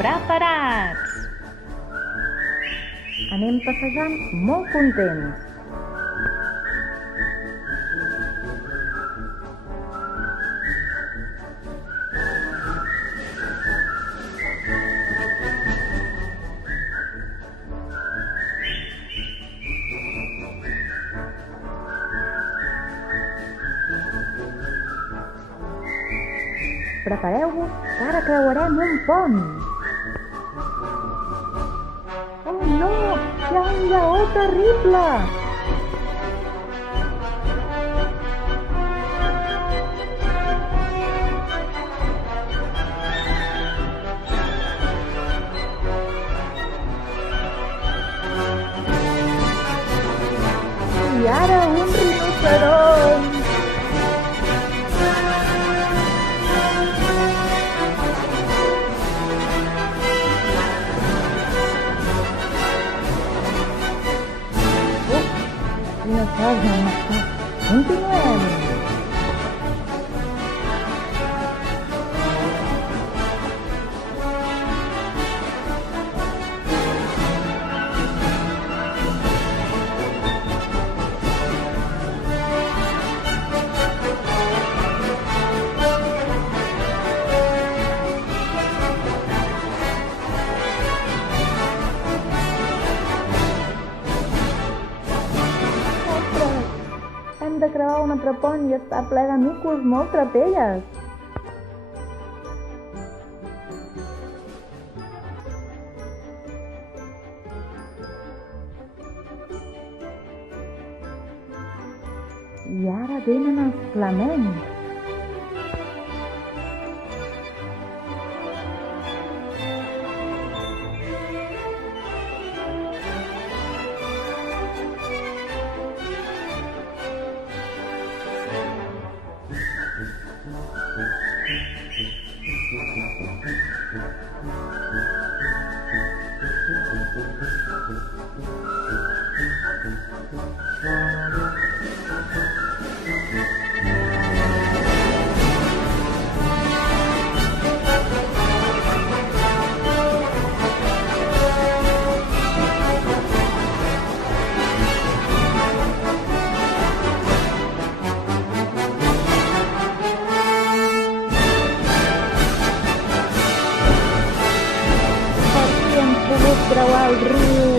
Preparats! Anem passejant molt contents. Prepareu-vos, que ara creuarem un pont. Oh no! Hi ha un lleó terrible! I ara un rinoceront! Quina cosa, Marta. Continuem. Hem de creuar un altre pont i està ple de micos molt trapelles. I ara venen els flamencs. Creuar el riu